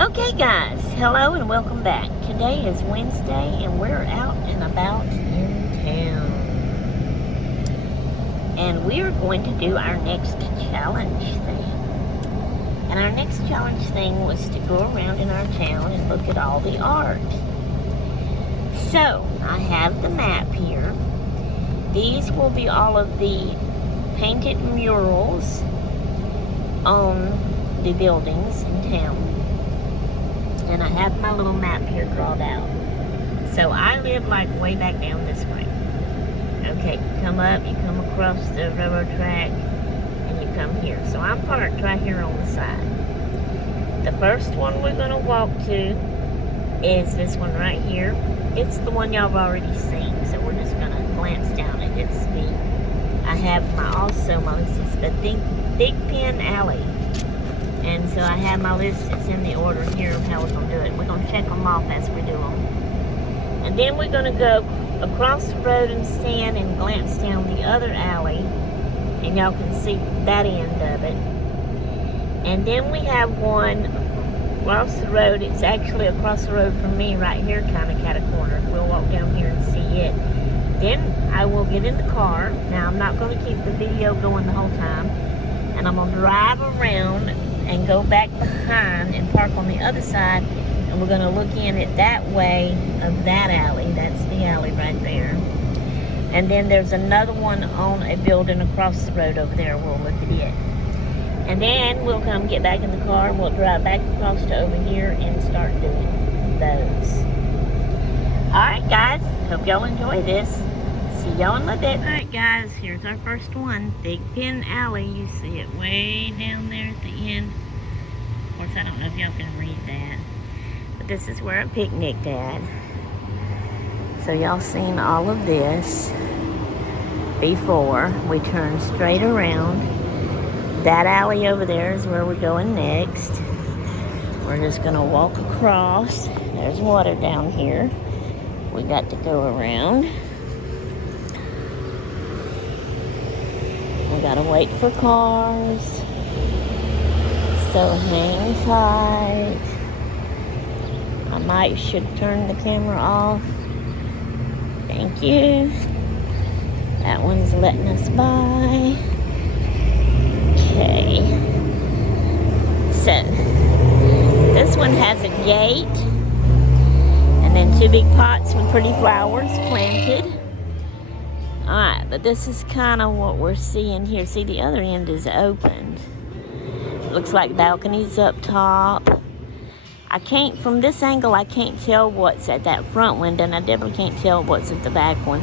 Okay guys, hello and welcome back. Today is Wednesday and we're out and about in town. And we are going to do our next challenge thing. And our next challenge thing was to go around in our town and look at all the art. So, I have the map here. These will be all of the painted murals on the buildings in town. And I have my little map here drawn out. So I live like way back down this way. Okay, you come up, you come across the railroad track, and you come here. So I'm parked right here on the side. The first one we're gonna walk to is this one right here. It's the one y'all have already seen, so we're just gonna glance down at it. It's me. I have my list is the Big Pen Alley. And so I have my list, it's in the order here of how we're going to do it. We're going to check them off as we do them. And then we're going to go across the road and stand and glance down the other alley. And y'all can see that end of it. And then we have one across the road. It's actually across the road from me right here, kind of cat a corner. We'll walk down here and see it. Then I will get in the car. Now I'm not going to keep the video going the whole time. And I'm going to drive around and go back behind and park on the other side, and we're going to look in it that way of that alley. That's the alley right there. And then there's another one on a building across the road over there. We'll look at it. And then we'll come get back in the car and we'll drive back across to over here and start doing those. Alright guys, hope y'all enjoy this. See y'all in a little bit. Alright guys, here's our first one. Big Pen Alley. You see it way down there at the end. Of course, I don't know if y'all can read that. But this is where I picnicked at. So y'all seen all of this before. We turn straight around. That alley over there is where we're going next. We're just going to walk across. There's water down here. We got to go around. We gotta wait for cars, so hang tight. I should turn the camera off. Thank you. That one's letting us by. Okay. So, this one has a gate, and then two big pots with pretty flowers planted. Alright, but this is kind of what we're seeing here. See, the other end is opened. Looks like balconies up top. From this angle, I can't tell what's at that front window, and I definitely can't tell what's at the back one.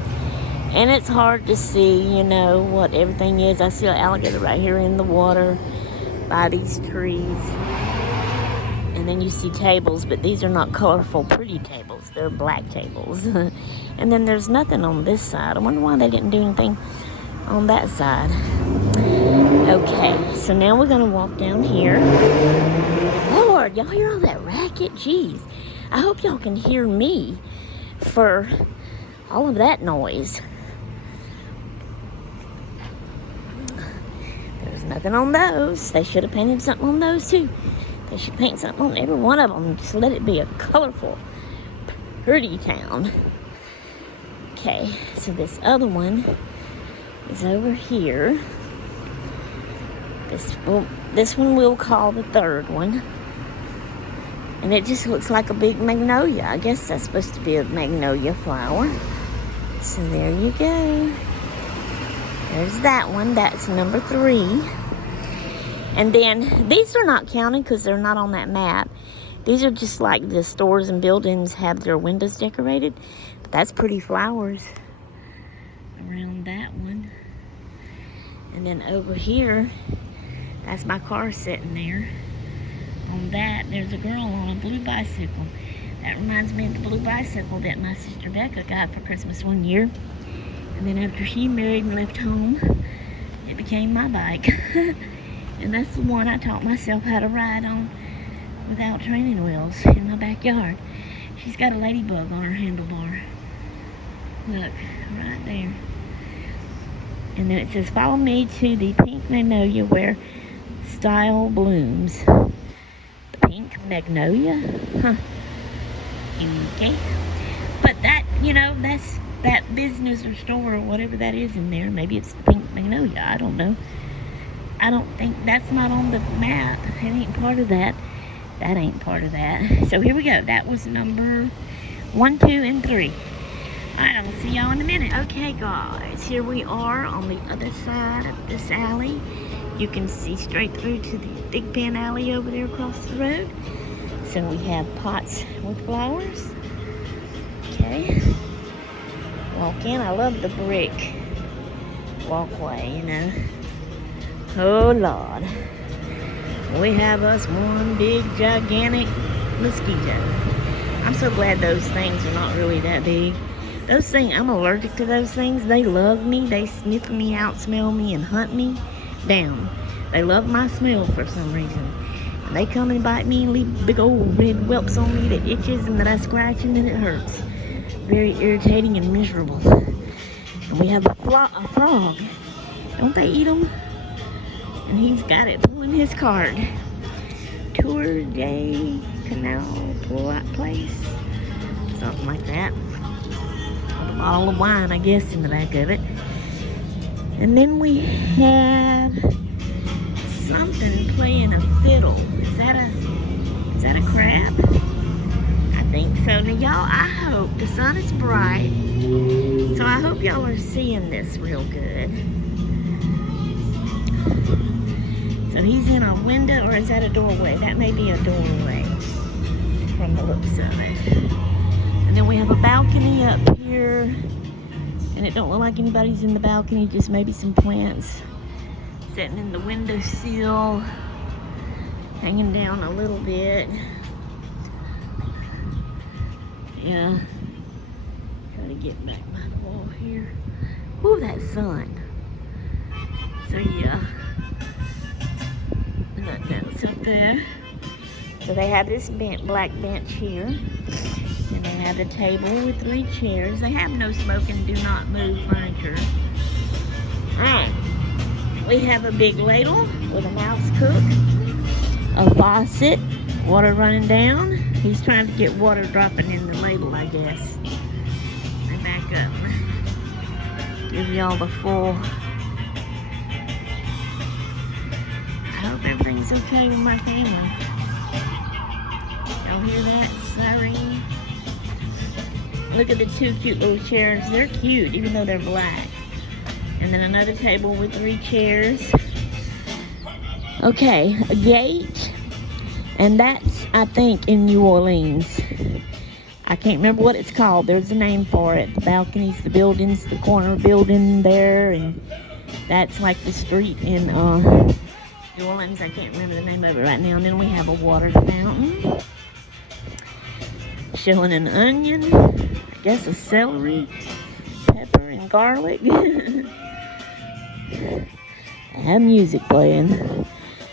And it's hard to see, what everything is. I see an alligator right here in the water by these trees. And then you see tables, but these are not colorful, pretty tables. They're black tables. And then there's nothing on this side. I wonder why they didn't do anything on that side. Okay, so now we're going to walk down here. Lord, y'all hear all that racket? Jeez. I hope y'all can hear me for all of that noise. There's nothing on those. They should have painted something on those too. They should paint something on every one of them. Just let it be a colorful, pretty town. Okay, so this other one is over here. This one we'll call the third one. And it just looks like a big magnolia. I guess that's supposed to be a magnolia flower. So there you go. There's that one. That's number 3. And then these are not counted because they're not on that map. These are just like the stores and buildings have their windows decorated. But that's pretty flowers around that one. And then over here, that's my car sitting there. On that, there's a girl on a blue bicycle. That reminds me of the blue bicycle that my sister Becca got for Christmas one year. And then after she married and left home, it became my bike. And that's the one I taught myself how to ride on without training wheels in my backyard. She's got a ladybug on her handlebar. Look, right there. And then it says, follow me to the pink magnolia where style blooms. The pink Pink Magnolia? Huh. Okay. But that, that's that business or store or whatever that is in there. Maybe it's Pink Magnolia. I don't know. I don't think that's not on the map. It ain't part of that. That ain't part of that. So here we go. That was number 1, 2, and 3. Alright, I will see y'all in a minute. Okay, guys. Here we are on the other side of this alley. You can see straight through to the Big Pen Alley over there across the road. So we have pots with flowers. Okay. Walk in. I love the brick walkway, Oh, Lord. We have us one big, gigantic mosquito. I'm so glad those things are not really that big. Those things, I'm allergic to those things. They love me. They sniff me out, smell me, and hunt me down. They love my smell for some reason. And they come and bite me and leave big old red whelps on me that itches and that I scratch and then it hurts. Very irritating and miserable. And we have a frog. Don't they eat them? And he's got it pulling his card. Tour de Canal Place. Something like that. With a bottle of wine, I guess, in the back of it. And then we have something playing a fiddle. Is that a crab? I think so. Now, y'all, I hope the sun is bright. So I hope y'all are seeing this real good. So he's in a window, or is that a doorway? That may be a doorway from the looks of it. And then we have a balcony up here. And it don't look like anybody's in the balcony, just maybe some plants sitting in the windowsill, hanging down a little bit. Yeah. Try to get back by the wall here. Ooh, that sun. So yeah. Nothing up there. So they have this black bench here. And they have a table with 3 chairs. They have no smoking, do not move furniture. Alright. We have a big ladle with a mouse cook. A faucet. Water running down. He's trying to get water dropping in the ladle, I guess. And back up. Give y'all the full. I hope everything's okay with my family. Y'all hear that siren? Look at the 2 cute little chairs. They're cute, even though they're black. And then another table with 3 chairs. Okay, a gate. And that's, I think, in New Orleans. I can't remember what it's called. There's a name for it. The balconies, the buildings, the corner building there. And that's like the street in New Orleans. I can't remember the name of it right now. And then we have a water fountain. Showing an onion. I guess a celery. Pepper and garlic. I have music playing.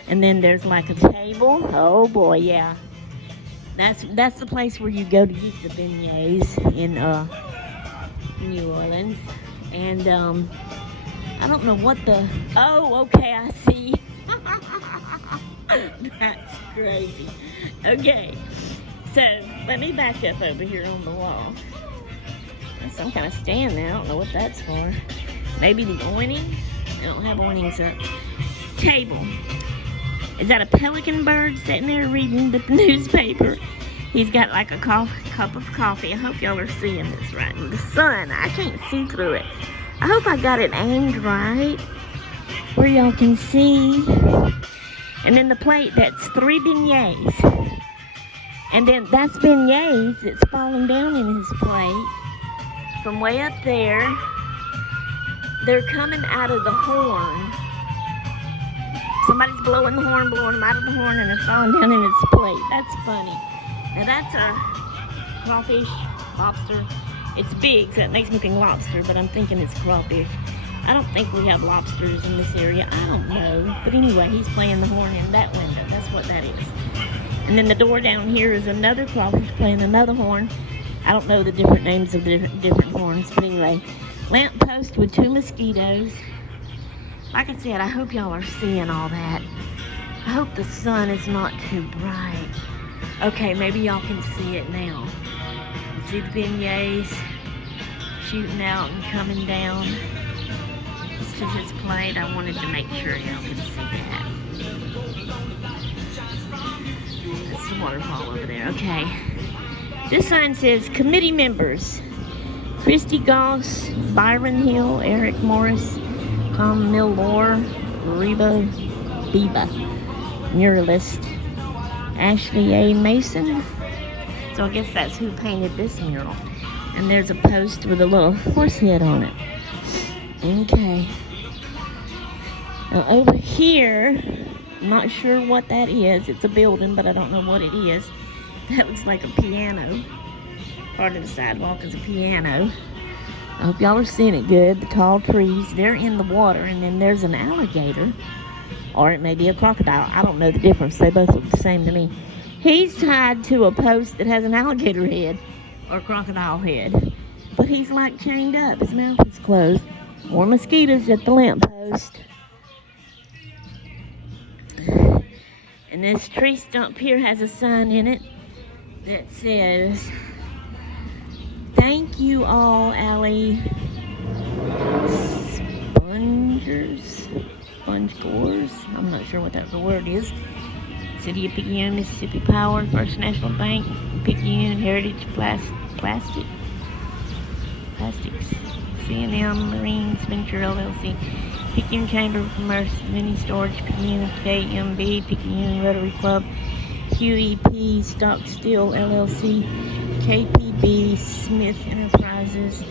And then there's like a table. Oh boy, yeah. That's the place where you go to eat the beignets in New Orleans. And I don't know what the... Oh, okay, I see. That's crazy. Okay, so let me back up over here on the wall. There's some kind of stand there. I don't know what that's for. Maybe the awning? They don't have awnings up. Table. Is that a pelican bird sitting there reading the newspaper? He's got like a cup of coffee. I hope y'all are seeing this right. The sun, I can't see through it. I hope I got it aimed right where y'all can see. And then the plate, that's 3 beignets. And then that's beignets that's falling down in his plate from way up there. They're coming out of the horn. Somebody's blowing the horn, blowing them out of the horn, and they're falling down in his plate. That's funny. Now that's a crawfish, lobster. It's big, so it makes me think lobster, but I'm thinking it's crawfish. I don't think we have lobsters in this area. I don't know. But anyway, he's playing the horn in that window. That's what that is. And then the door down here is another crawfish playing another horn. I don't know the different names of the different horns, but anyway. Lamp post with 2 mosquitoes. Like I said, I hope y'all are seeing all that. I hope the sun is not too bright. Okay, maybe y'all can see it now. See the beignets shooting out and coming down to his plate. I wanted to make sure y'all could see that. That's the waterfall over there. Okay. This sign says committee members. Christy Goss, Byron Hill, Eric Morris, Camille Reba Biba, muralist, Ashley A. Mason. So I guess that's who painted this mural. And there's a post with a little horse head on it. Okay. Now over here, I'm not sure what that is. It's a building, but I don't know what it is. That looks like a piano. Part of the sidewalk is a piano. I hope y'all are seeing it good. The tall trees, they're in the water, and then there's an alligator. Or it may be a crocodile. I don't know the difference. They both look the same to me. He's tied to a post that has an alligator head or crocodile head. But he's like chained up. His mouth is closed. More mosquitoes at the lamppost. And this tree stump here has a sign in it that says, "Thank you all, Allie Spongers." I'm not sure what that word is. City of Picayune, Mississippi Power, First National Bank, Picayune, Heritage Plastics, C&M Marines Venture LLC, Picayune Chamber of Commerce, Mini Storage, Picayune, KMB, Picayune Rotary Club, QEP, Stock Steel LLC, KPB, Smith Enterprises,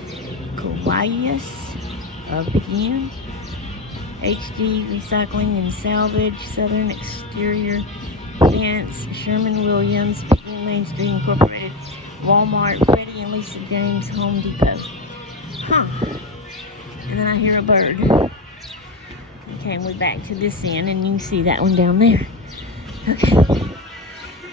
Kawaiis of Picayune, HD Recycling and Salvage, Southern Exterior Fence, Sherman-Williams, Picayune Main Street Incorporated, Walmart, Freddie and Lisa James, Home Depot. Huh. And then I hear a bird. Okay, and we're back to this end, and you can see that one down there. Okay.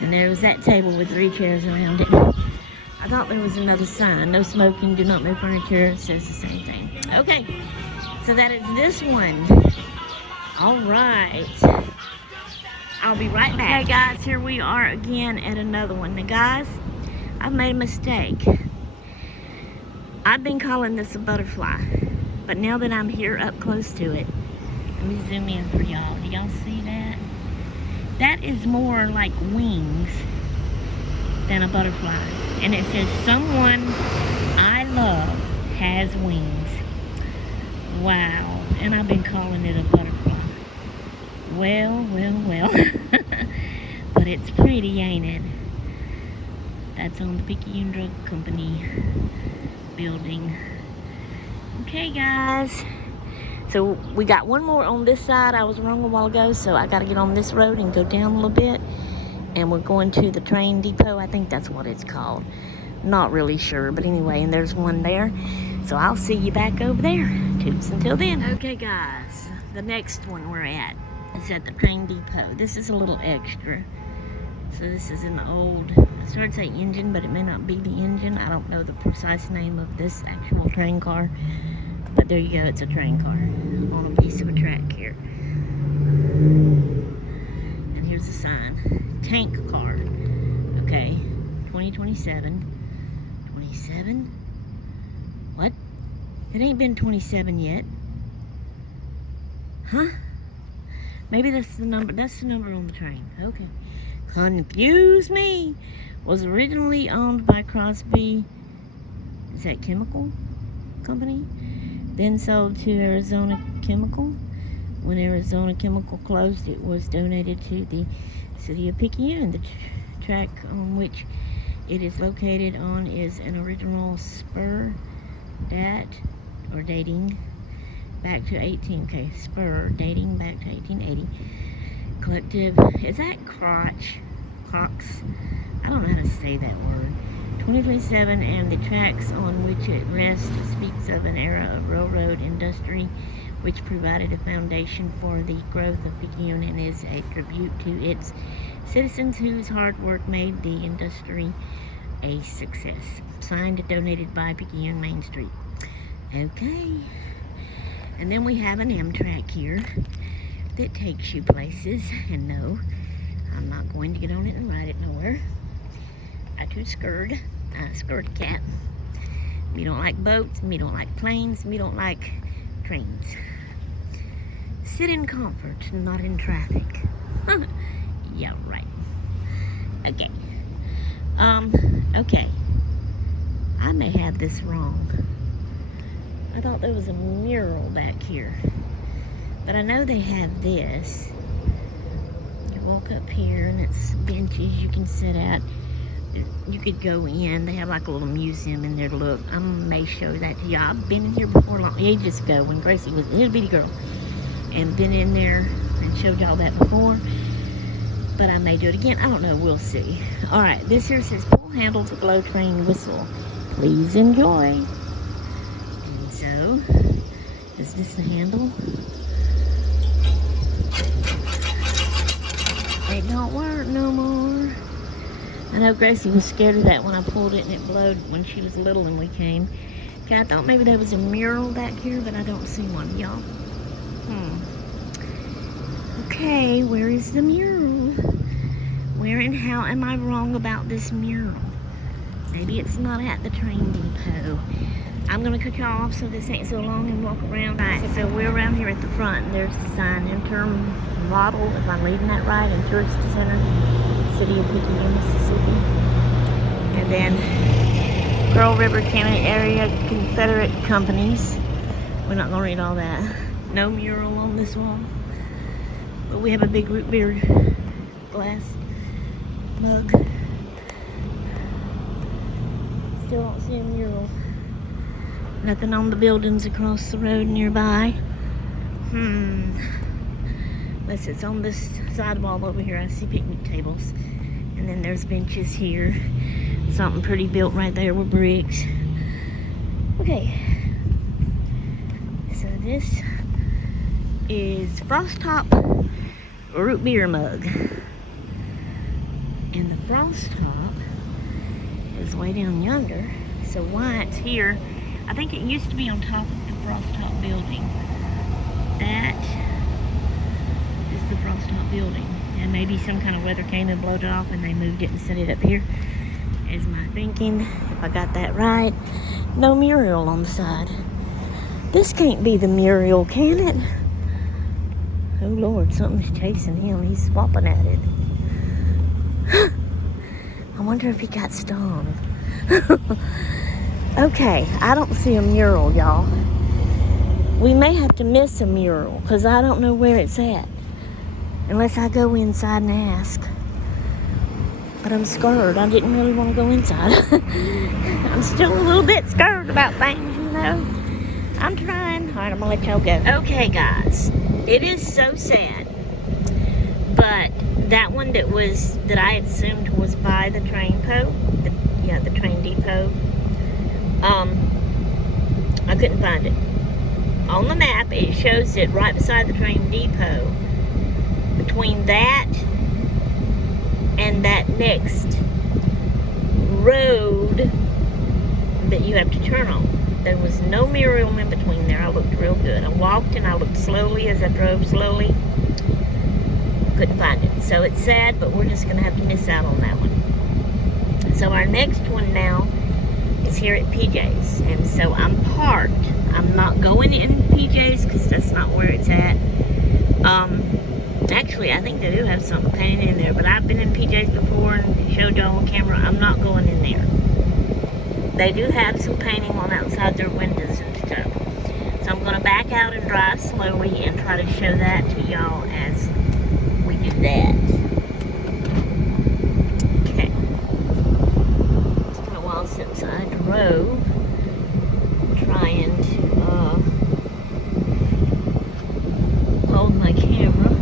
And there was that table with 3 chairs around it. I thought there was another sign. No smoking, do not move furniture. It says the same thing. Okay. So that is this one. All right. I'll be right back. Okay, guys, here we are again at another one. Now, guys, I've made a mistake. I've been calling this a butterfly, but now that I'm here up close to it, let me zoom in for y'all. Do y'all see that? That is more like wings than a butterfly. And it says, "Someone I love has wings." Wow. And I've been calling it a butterfly. Well. But it's pretty, ain't it? That's on the Picayune Drug Company building. Okay, guys. So we got one more on this side. I was wrong a while ago, so I got to get on this road and go down a little bit. And we're going to the train depot. I think that's what it's called. Not really sure, but anyway, and there's one there. So I'll see you back over there. Toots until then. Okay, guys. The next one we're at is at the train depot. This is a little extra. So this is an old, I started to say engine, but it may not be the engine. I don't know the precise name of this actual train car. But there you go, it's a train car on a piece of a track here. And here's the sign. Tank car. Okay, 2027. 27? What? It ain't been 27 yet. Huh? Maybe that's the number. That's the number on the train. Okay. Confuse me. Was originally owned by Crosby. Is that Chemical Company? Then sold to Arizona Chemical. When Arizona Chemical closed, it was donated to the City of Picayune. The track on which it is located on is an original spur dating back to 1880. Collective, is that Cox? I don't know how to say that word. 2027, and the tracks on which it rests speaks of an era of railroad industry which provided a foundation for the growth of Picayune and is a tribute to its citizens whose hard work made the industry a success. Signed and donated by Picayune Main Street. Okay. And then we have an Amtrak here that takes you places. And no, I'm not going to get on it and ride it nowhere. too scared. Scared cat. Me don't like boats. Me don't like planes. Me don't like trains. Sit in comfort, not in traffic. Yeah, right. Okay. Okay. I may have this wrong. I thought there was a mural back here. But I know they have this. You walk up here and it's benches you can sit at. You could go in. They have like a little museum in there to look. I may show that to y'all. I've been in here before ages ago when Gracie was a little bitty girl. And been in there and showed y'all that before. But I may do it again. I don't know. We'll see. Alright, this here says pull handle to glow train whistle. Please enjoy. And so, is this the handle? It don't work no more. I know Gracie was scared of that when I pulled it and it blowed when she was little and we came. Okay, I thought maybe there was a mural back here, but I don't see one, y'all. Okay, where is the mural? Where and how am I wrong about this mural? Maybe it's not at the train depot. I'm gonna cut y'all off so this ain't so long and walk around. Right, so we're around here at the front and there's the sign, Intermodal, if I'm reading that right, and Tourist Center, City of Pekin, Mississippi. And then Pearl River Canyon Area Confederate Companies. We're not gonna read all that. No mural on this wall. But we have a big root beer glass mug. Still don't see a mural. Nothing on the buildings across the road nearby. Unless it's on this side wall over here. I see picnic tables. And then there's benches here. Something pretty built right there with bricks. Okay. So this is Frost Top root beer mug. And the Frost Top is way down yonder. So why it's here, I think it used to be on top of the Frost Top building. That is the Frost Top building. And maybe some kind of weather came and blowed it off and they moved it and set it up here. Is my thinking, if I got that right. No mural on the side. This can't be the mural, can it? Oh Lord, something's chasing him. He's swapping at it. I wonder if he got stung. Okay, I don't see a mural, y'all. We may have to miss a mural because I don't know where it's at. Unless I go inside and ask. But I'm scared. I didn't really want to go inside. I'm still a little bit scared about things, you know. I'm trying. Alright, I'm going to let y'all go. Okay, guys. It is so sad. But that one that I assumed was by the train depot. The train depot. I couldn't find it. On the map, it shows it right beside the train depot. Between that and that next road that you have to turn on. There was no mural in between there. I looked real good. I walked and I looked slowly as I drove slowly. Couldn't find it. So it's sad, but we're just going to have to miss out on that one. So our next one now is here at PJ's. And so I'm parked. I'm not going in PJ's because that's not where it's at. Actually, I think they do have something painted in there, but I've been in PJ's before and showed y'all on camera. I'm not going in there. They do have some painting on outside their windows and stuff. So I'm going to back out and drive slowly and try to show that to y'all as we do that. Okay. It's been a while since I drove. Trying to hold my camera.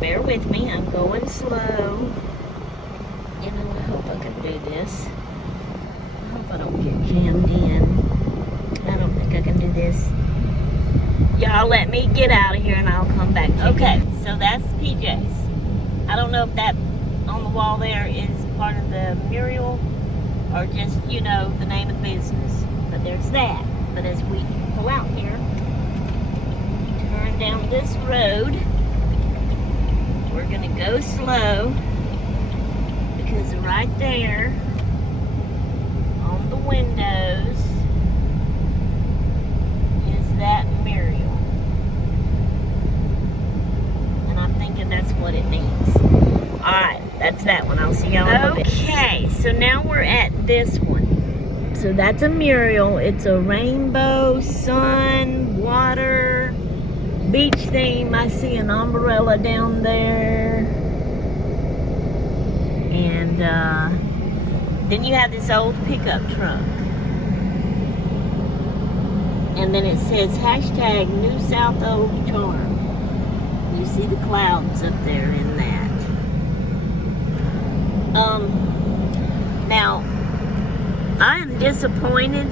Bear with me, I'm going slow. You know, I hope I can do this. I hope I don't get jammed in. I don't think I can do this. Y'all let me get out of here and I'll come back. Okay, so that's PJ's. I don't know if that on the wall there is part of the mural or just, you know, the name of the business. But there's that. But as we pull out here, turn down this road. We're going to go slow because right there on the windows is that mural. And I'm thinking that's what it means. Alright, that's that one. I'll see y'all in a bit. Okay, so now we're at this one. So that's a mural. It's a rainbow, sun, water, beach theme. I see an umbrella down there. And then you have this old pickup truck. And then it says hashtag New South Old Charm. You see the clouds up there in that. Now, I am disappointed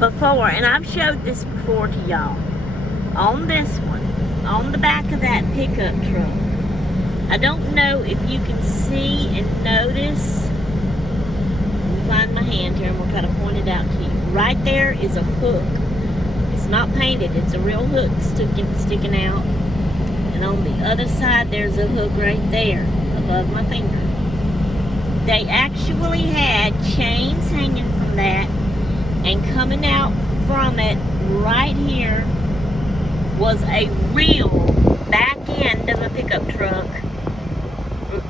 before, and I've showed this before to y'all. On this one, on the back of that pickup truck, I don't know if you can see and notice. Let me find my hand here and we'll kind of point it out to you. Right there is a hook. It's not painted, it's a real hook sticking out. And on the other side, there's a hook right there above my finger. They actually had chains hanging from that, and coming out from it right here was a real back end of a pickup truck,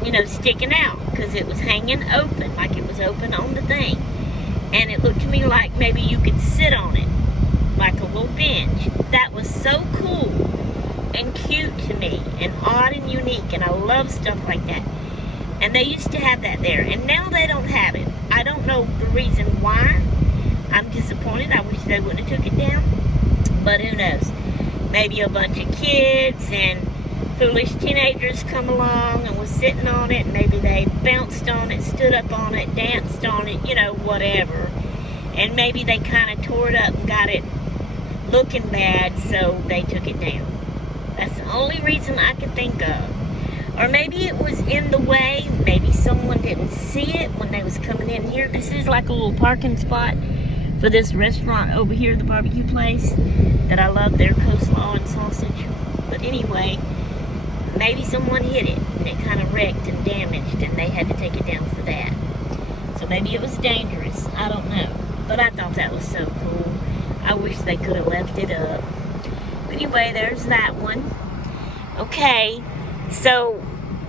you know, sticking out, because it was hanging open, like it was open on the thing. And it looked to me like maybe you could sit on it, like a little bench. That was so cool and cute to me, and odd and unique, and I love stuff like that. And they used to have that there, and now they don't have it. I don't know the reason why. I'm disappointed. I wish they wouldn't have took it down, but who knows? Maybe a bunch of kids and foolish teenagers come along and was sitting on it, and maybe they bounced on it, stood up on it, danced on it, you know, whatever. And maybe they kind of tore it up and got it looking bad, so they took it down. That's the only reason I can think of. Or maybe it was in the way. Maybe someone didn't see it when they was coming in here. This is like a little parking spot for this restaurant over here, the barbecue place, that I love their coleslaw and sausage. But anyway, maybe someone hit it and it kind of wrecked and damaged, and they had to take it down for that. So maybe it was dangerous. I don't know. But I thought that was so cool. I wish they could have left it up. Anyway, there's that one. Okay, so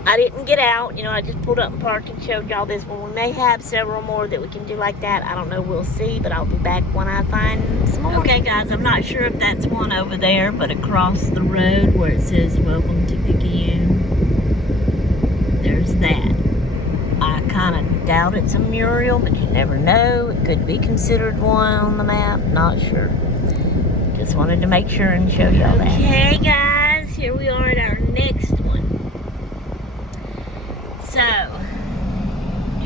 I didn't get out. You know, I just pulled up and parked and showed y'all this one. We may have several more that we can do like that. I don't know. We'll see, but I'll be back when I find some more. Okay, guys, I'm not sure if that's one over there, but across the road where it says Welcome to Picayune, there's that. I kind of doubt it's a mural, but you never know. It could be considered one on the map. Not sure. Just wanted to make sure and show y'all that. Okay, guys, here we are at our next one. So,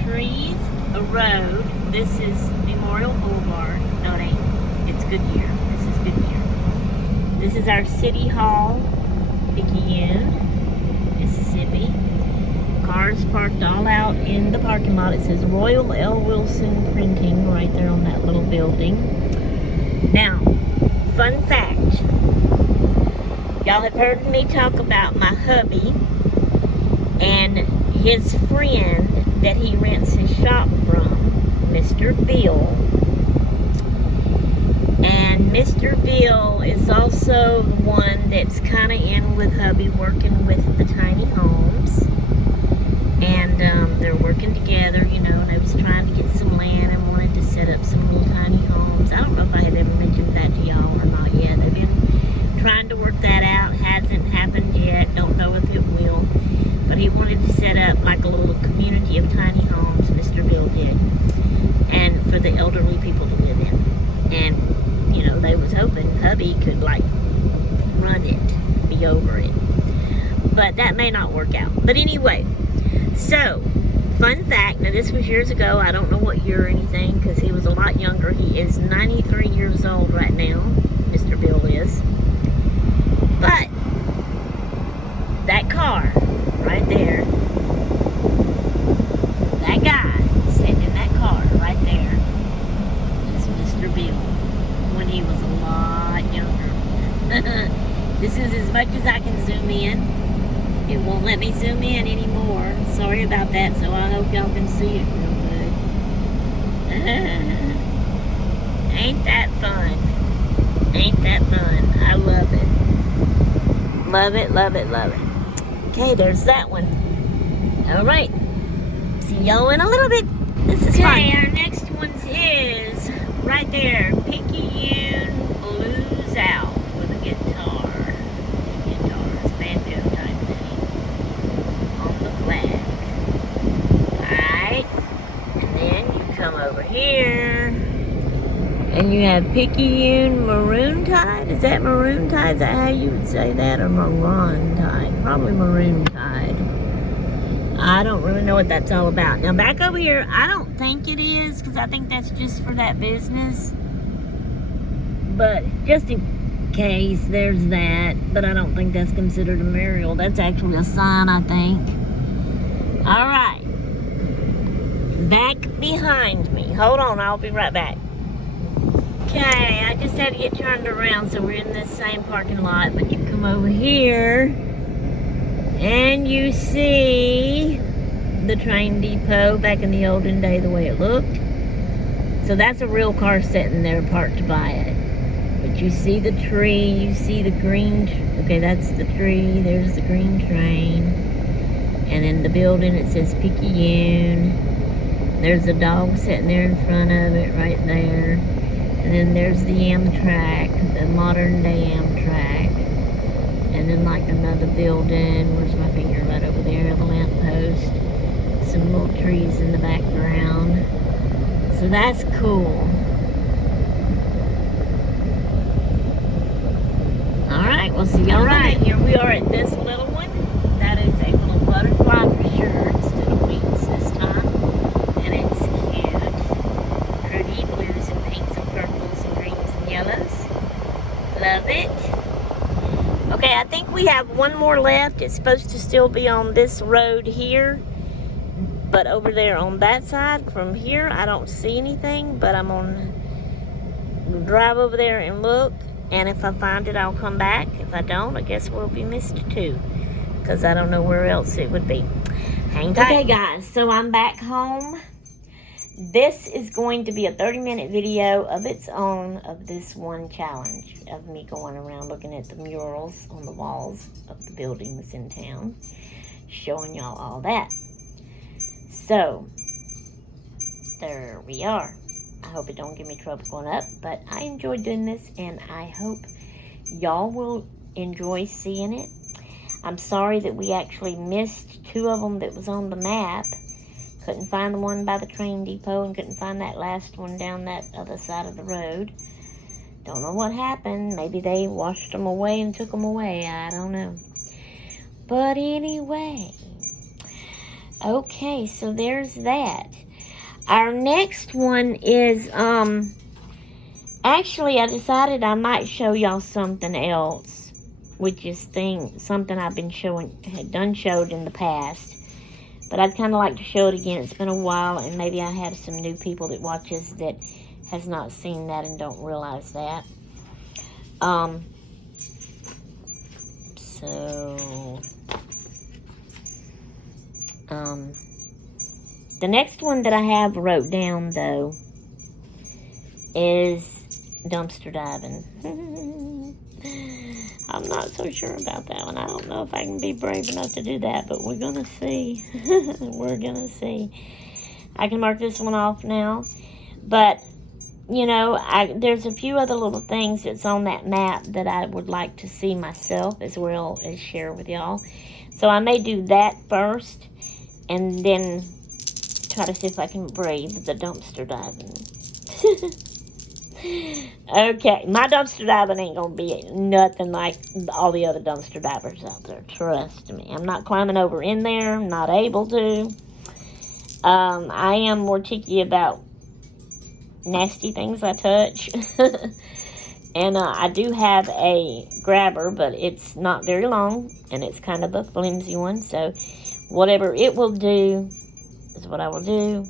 trees, a road. This is Memorial Boulevard. No, it ain't. It's Goodyear. This is Goodyear. This is our City Hall, Picayune, Mississippi. Cars parked all out in the parking lot. It says Royal L. Wilson Printing right there on that little building. Now, fun fact. Y'all have heard me talk about my hubby and his friend that he rents his shop from, Mr. Bill. And Mr. Bill is also the one that's kind of in with hubby, working with the tiny homes. And they're working together, you know, and I was trying to get some land and wanted to set up some little tiny homes. I don't know if I had ever mentioned that to y'all or not yet. They've been trying to work that out. Hasn't happened yet. Don't know if it will. But he wanted to set up like a little community of tiny homes, Mr. Bill did. And for the elderly people to live in. And, you know, they was hoping hubby could like run it, be over it. But that may not work out. But anyway, so, fun fact, now this was years ago, I don't know what year or anything, because he was a lot younger. He is 93 years old right now, Mr. Bill is. But, that car, right there, that guy sitting in that car, right there, is Mr. Bill, when he was a lot younger. This is as much as I can zoom in. It won't let me zoom in anymore. Sorry about that. so I hope y'all can see it real good. Ain't that fun? Ain't that fun? I love it. Love it, love it, love it. Okay, there's that one. All right. See y'all in a little bit. This is fun. Okay, our next one is right there. Picayune Blues Out with a guitar. Guitars, banjo type thing. On the flag. Alright. And then you come over here. And you have Picayune Maroon Tide. Is that Maroon Tide? Is that how you would say that? Or Maroon Tide? Probably Maroon Tide. I don't really know what that's all about. Now back over here, I don't think it is, because I think that's just for that business. But just in case, there's that. But I don't think that's considered a mural. That's actually a sign, I think. Alright. Back behind me. Hold on, I'll be right back. Okay, I just had to get turned around, so we're in this same parking lot. But you come over here, and you see the train depot back in the olden day, the way it looked. So that's a real car sitting there parked by it. But you see the tree, you see the green, okay, that's the tree, there's the green train. And in the building it says Picayune. There's a dog sitting there in front of it, right there. And then there's the Amtrak, the modern day Amtrak. And then like another building, where's my finger, right over there, the lamppost. Some little trees in the background. So that's cool. Alright, we'll see y'all. Alright, here we are at this little one. That is a little butterfly for sure, instead of wings this time. And it's cute. Pretty blues and pinks and purples and greens and yellows. Love it. Okay, I think we have one more left. It's supposed to still be on this road here. But over there on that side, from here, I don't see anything. But I'm going to drive over there and look. And if I find it, I'll come back. If I don't, I guess we'll be missed too. Because I don't know where else it would be. Hang tight. Okay, guys, so I'm back home. This is going to be a 30-minute video of its own of this one challenge of me going around looking at the murals on the walls of the buildings in town, showing y'all all that. So, there we are. I hope it don't give me trouble going up, but I enjoyed doing this, and I hope y'all will enjoy seeing it. I'm sorry that we actually missed two of them that was on the map. Couldn't find the one by the train depot and couldn't find that last one down that other side of the road. Don't know what happened. Maybe they washed them away and took them away. I don't know. But anyway. Okay, so there's that. Our next one is, actually I decided I might show y'all something else. Which is something I've been showed in the past. But I'd kind of like to show it again. It's been a while, and maybe I have some new people that watches that has not seen that and don't realize that. The next one that I have wrote down, though, is dumpster diving. I'm not so sure about that one. I don't know if I can be brave enough to do that, but we're going to see. We're going to see. I can mark this one off now. But, you know, there's a few other little things that's on that map that I would like to see myself as well as share with y'all. So I may do that first and then try to see if I can brave the dumpster diving. Okay, my dumpster diving ain't gonna be nothing like all the other dumpster divers out there. Trust me. I'm not climbing over in there. I'm not able to. I am more cheeky about nasty things I touch. And I do have a grabber, but it's not very long. And it's kind of a flimsy one. So whatever it will do is what I will do.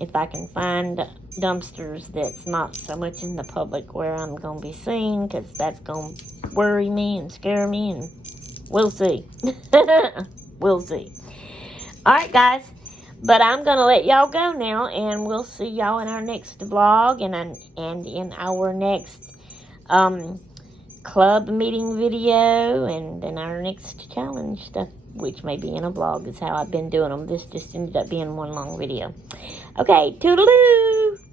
If I can find dumpsters that's not so much in the public where I'm going to be seen, because that's going to worry me and scare me, and we'll see. We'll see. Alright, guys. But I'm going to let y'all go now, and we'll see y'all in our next vlog and in our next club meeting video and in our next challenge stuff, which may be in a vlog, is how I've been doing them. This just ended up being one long video. Okay, toodaloo!